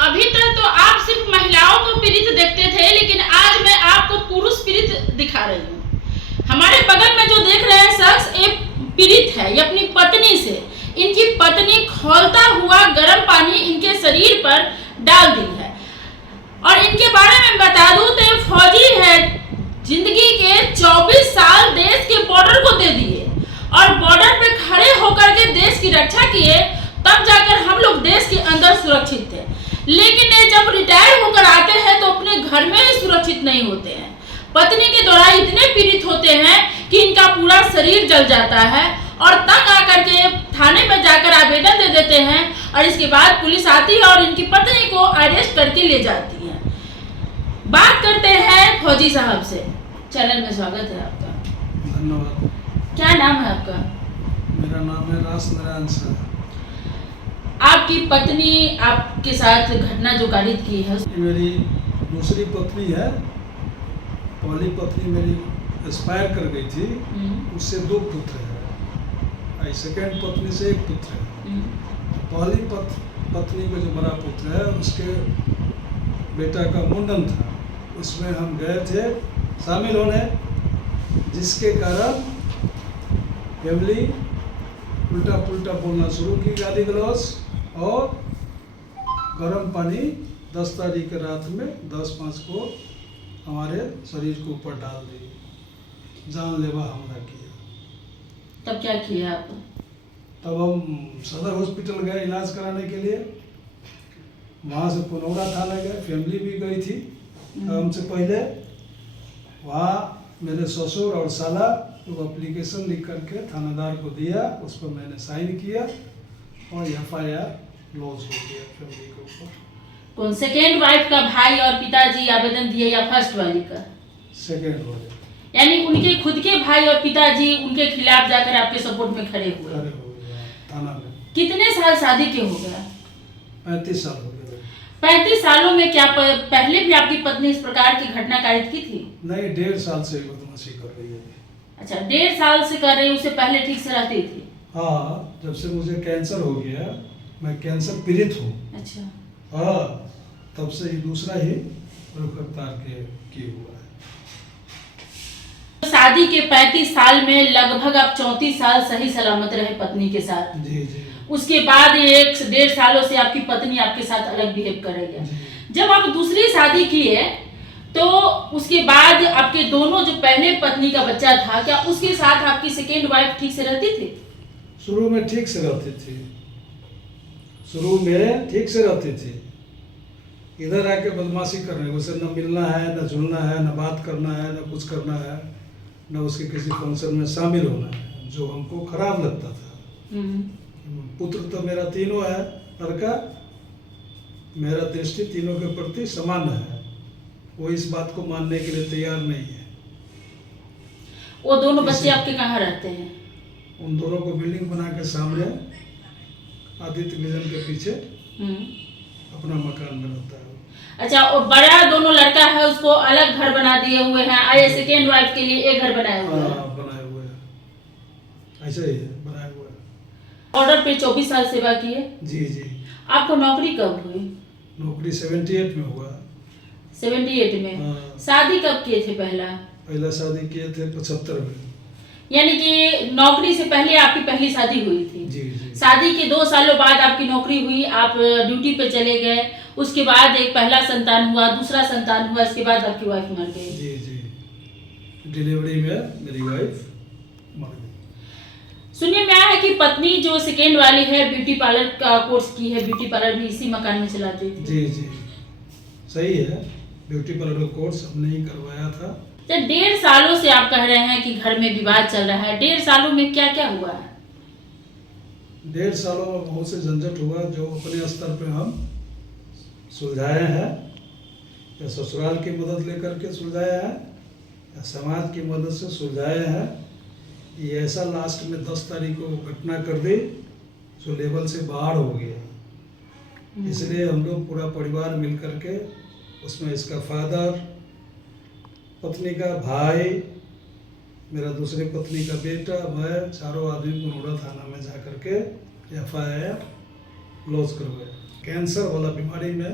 अभी तक तो आप सिर्फ महिलाओं को पीड़ित देखते थे, लेकिन आज मैं आपको पुरुष पीड़ित दिखा रही हूँ। हमारे बगल में जो देख रहे हैं शख्स, एक पीड़ित है। ये अपनी पत्नी से, इनकी पत्नी खौलता हुआ गर्म पानी इनके शरीर पर डाल दी है। और इनके बारे में बता दूं तो ये फौजी है, जिंदगी के 24 साल देश के बॉर्डर को दे दिए और बॉर्डर पे खड़े होकर के देश की रक्षा किए, तब जाकर हम लोग देश के अंदर सुरक्षित थे। लेकिन ये जब रिटायर होकर आते हैं तो अपने घर में ही सुरक्षित नहीं होते हैं। पत्नी के द्वारा इतने पीड़ित होते हैं कि इनका पूरा शरीर जल जाता है और तंग आकर के थाने में जाकर आवेदन दे देते हैं और इसके बाद पुलिस आती है और इनकी पत्नी को अरेस्ट करके ले जाती है। बात करते हैं फौजी साहब से। चैनल में स्वागत है आपका। धन्यवाद। क्या नाम है आपका? मेरा नाम है रास नारायण शाह। आपकी पत्नी आपके साथ घटना जो घटित की है, मेरी दूसरी पत्नी है। पहली पत्नी मेरी एक्सपायर कर गई थी, उससे 2 पुत्र है। सेकेंड पत्नी से 1 पुत्र है। पहली पत्नी का जो बड़ा पुत्र है, उसके बेटा का मुंडन था, उसमें हम गए थे शामिल होने, जिसके कारण फैमिली उल्टा पुल्टा बोलना शुरू की, गाली गलौज और गर्म पानी 10 तारीख के रात में 10-5 को हमारे शरीर के ऊपर डाल दी, जानलेवा हमला किया। तब क्या किया आप? तब हम सदर हॉस्पिटल गए इलाज कराने के लिए। वहाँ से पुनौरा थाना गए, फैमिली भी गई थी हमसे पहले। वहाँ मेरे ससुर और साला तो एप्लीकेशन लिख करके थानेदार को दिया, उस पर मैंने साइन किया और FIR लॉन्च हो गया फैमिली के ऊपर। कौन सेकेंड वाइफ का भाई और पिताजी आवेदन दिए या फर्स्ट वाली का? सेकेंड हो गया। यानी उनके खुद के भाई और पिताजी उनके खिलाफ जाकर आपके सपोर्ट में खड़े हुए थाना में। कितने साल शादी के हो गया? 35 साल हो गए। 35 सालों में क्या पहले भी आपकी पत्नी इस प्रकार की घटना कारित की थी? नहीं, 1.5 साल से बदमाशी कर रही है। अच्छा, 1.5 साल से कर रही, उससे पहले ठीक से रहती थी? हाँ, जब से मुझे कैंसर हो गया, मैं कैंसर पीड़ित हूँ। अच्छा। हाँ, तब से ये दूसरा ही रुख रफ्तार के किए हुआ है। शादी के 35 साल में लगभग आप 34 साल सही सलामत रहे पत्नी के साथ। जी जी। उसके बाद 1-1.5 सालों से आपकी पत्नी आपके साथ अलग बिहेव कर रही है। जब आप दूसरी शादी किए तो उसके बाद आपके दोनों जो पहले पत्नी का बच्चा था, क्या उसके साथ आपकी सेकेंड वाइफ ठीक से रहती थी? शुरू में ठीक से रहती थी, शुरू में ठीक से रहती थी। इधर आके बदमाशी करने, उसे न मिलना है, न जुलना है, न बात करना है, न कुछ करना है, न उसके किसी फंक्शन में शामिल होना है, जो हमको खराब लगता था। पुत्र तो मेरा तीनों है, लड़का, मेरा दृष्टि तीनों के प्रति समान है। वो इस बात को मानने के लिए तैयार नहीं है। वो दोनों बच्चे आपके कहाँ रहते हैं? उन दोनों को बिल्डिंग बना के सामने आदित्य विजन के पीछे अपना मकान में रहता है। अच्छा, और बड़ा दोनों लड़का है उसको अलग घर बना दिए हुए हैं, आए सेकेंड वाइफ के लिए एक घर बनाए हुए हैं? बनाए हुए हैं, ऐसे ही बनाए हुए हैं। ऑर्डर पे 24 साल सेवा किए? जी जी। आपको नौकरी कब हुई? नौकरी 78 में हुआ। 78 में? शादी कब किए थे पहला शादी किए थे 75 में। यानी कि नौकरी से पहले आपकी पहली शादी हुई थी? जी जी। शादी के 2 सालों बाद आपकी नौकरी हुई, आप ड्यूटी पे चले गए, उसके बाद एक पहला संतान हुआ, दूसरा संतान हुआ, इसके बाद आपकी वाइफ मर गई। जी जी। डिलीवरी में मेरी वाइफ मर गई। सुनिए, मैं है कि पत्नी जो सेकेंड वाली है ब्यूटी पार्लर का कोर्स की है, ब्यूटी पार्लर भी इसी मकान में चलाती थी? जी जी, सही है। ब्यूटी पार्लर का कोर्स हमने ही करवाया था। 1.5 सालों से आप कह रहे हैं कि घर में विवाद चल रहा है, 1.5 सालों में क्या क्या हुआ है? 1.5 सालों में बहुत से झंझट हुआ, जो अपने स्तर पे हम सुलझाए हैं, या ससुराल की मदद लेकर के सुलझाए हैं, या समाज की मदद से सुलझाए हैं। ये ऐसा लास्ट में 10 तारीख को घटना कर दी जो लेवल से बाहर हो गया। इसलिए हम लोग पूरा परिवार मिल करके, उसमें इसका फादर, पत्नी का भाई, मेरा दूसरी पत्नी का बेटा, मैं, चारों आदमी पुनौरा थाना में जा करके FIR लॉन्च करवाया। कैंसर वाला बीमारी में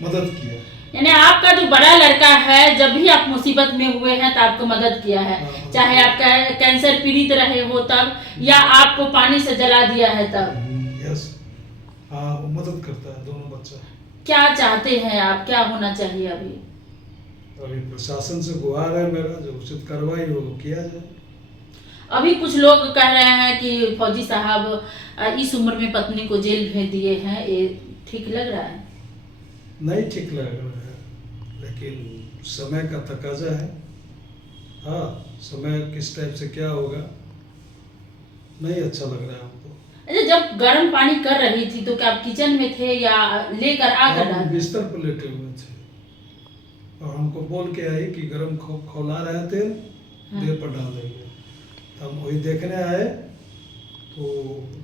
मदद किया। यानी आपका जो बड़ा लड़का है, जब भी आप मुसीबत में हुए हैं तो आपको मदद किया है, हाँ। चाहे आप कैंसर पीड़ित रहे हो तब, या आपको पानी से जला दिया है तब। यस, हाँ, वो मदद करता है दोनों बच्चा। क्या चाहते हैं आप, क्या होना चाहिए अभी? अभी प्रशासन से गुहार है मेरा, जो उचित कार्रवाई हो वो किया जाए। अभी कुछ लोग कह रहे हैं कि फौजी साहब इस उम्र में पत्नी को जेल भेज दिए हैं, ये ठीक लग रहा है? नहीं ठीक लग रहा है, लेकिन समय का तकाजा है। हाँ, समय किस टाइप से क्या होगा नहीं अच्छा लग रहा है हमको। अच्छा, जब गर्म पानी कर रही थी तो क्या आप किचन में थे या लेकर आकर? हम बिस्तर पर लेटे हुए थे और हमको बोल के आई कि गर्म खौला रहा है तेल, हाँ। देर पर डाल देंगे। तो हम वही देखने आए तो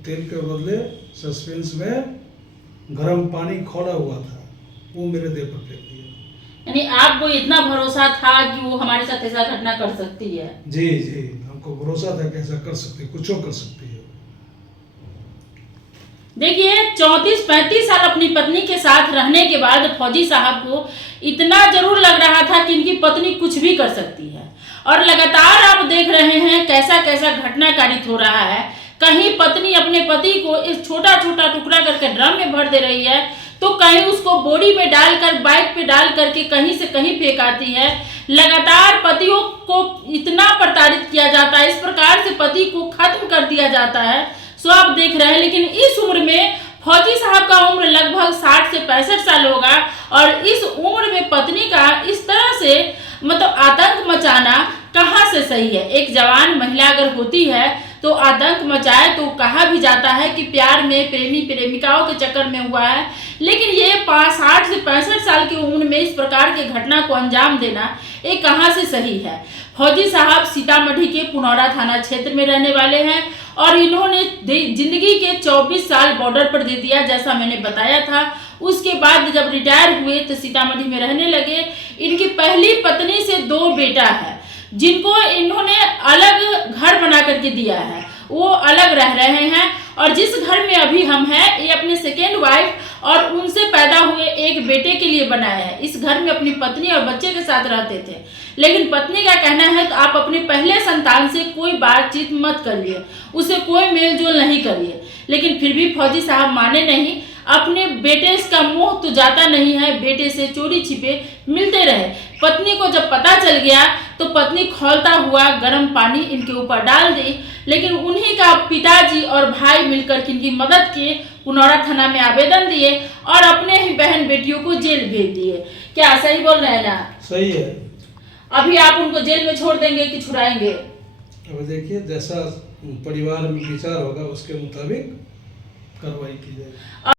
तेल के बदले सस्पेंस में गर्म पानी खौला हुआ था, वो मेरे देह पर फेंक दिया। यानी आपको इतना भरोसा था कि वो हमारे साथ ऐसा घटना कर सकती है? जी जी, हमको भरोसा था कि ऐसा कर सकती है, कुछ कर सकती है। देखिए, 34-35 साल अपनी पत्नी के साथ रहने के बाद फौजी साहब को इतना जरूर लग रहा था कि इनकी पत्नी कुछ भी कर सकती है, और लगातार आप देख रहे हैं कैसा कैसा घटना कारित हो रहा है। कहीं पत्नी अपने पति को इस छोटा छोटा टुकड़ा करके ड्रम में भर दे रही है, तो कहीं उसको बोरी में डालकर बाइक पे डाल करके कहीं से कहीं फेंक आती है। लगातार पतियों को इतना प्रताड़ित किया जाता है, इस प्रकार से पति को खत्म कर दिया जाता है, सो आप देख रहे हैं। लेकिन इस उम्र में फौजी साहब का उम्र लगभग 60 से 65 साल होगा, और इस उम्र में पत्नी का इस तरह से मतलब आतंक मचाना कहाँ से सही है? एक जवान महिला अगर होती है तो आतंक मचाए, तो कहा भी जाता है कि प्यार में प्रेमी प्रेमिकाओं के चक्कर में हुआ है, लेकिन ये 60 से 65 साल की उम्र में इस प्रकार के घटना को अंजाम देना ये कहाँ से सही है? फौजी साहब सीतामढ़ी के पुनौरा थाना क्षेत्र में रहने वाले हैं, और इन्होंने जिंदगी के 24 साल बॉर्डर पर दे दिया, जैसा मैंने बताया था। उसके बाद जब रिटायर हुए तो सीतामढ़ी में रहने लगे। इनकी पहली पत्नी से 2 बेटा है, जिनको इन्होंने अलग घर बना करके दिया है, वो अलग रह रहे हैं। और जिस घर में अभी हम हैं, ये अपने सेकेंड वाइफ और उनसे पैदा हुए एक बेटे के लिए बनाया है। इस घर में अपनी पत्नी और बच्चे के साथ रहते थे, लेकिन पत्नी का कहना है कि आप अपने पहले संतान से कोई बातचीत मत करिए, उसे कोई मेल जोल नहीं करिए। लेकिन फिर भी फौजी साहब माने नहीं। अपने बेटे का मोह तो जाता नहीं है, बेटे से चोरी छिपे मिलते रहे। पत्नी को जब पता चल गया तो पत्नी खौलता हुआ गर्म पानी इनके ऊपर डाल दी, लेकिन उन्हीं का पिताजी और भाई मिलकर इनकी मदद किए, पुनौरा थाना में आवेदन दिए और अपने ही बहन बेटियों को जेल भेज दिए। क्या सही बोल रहे हैं ना? सही है। अभी आप उनको जेल में छोड़ देंगे कि छुड़ाएंगे? अब देखिए, जैसा परिवार में विचार होगा उसके मुताबिक कार्रवाई की जाएगी।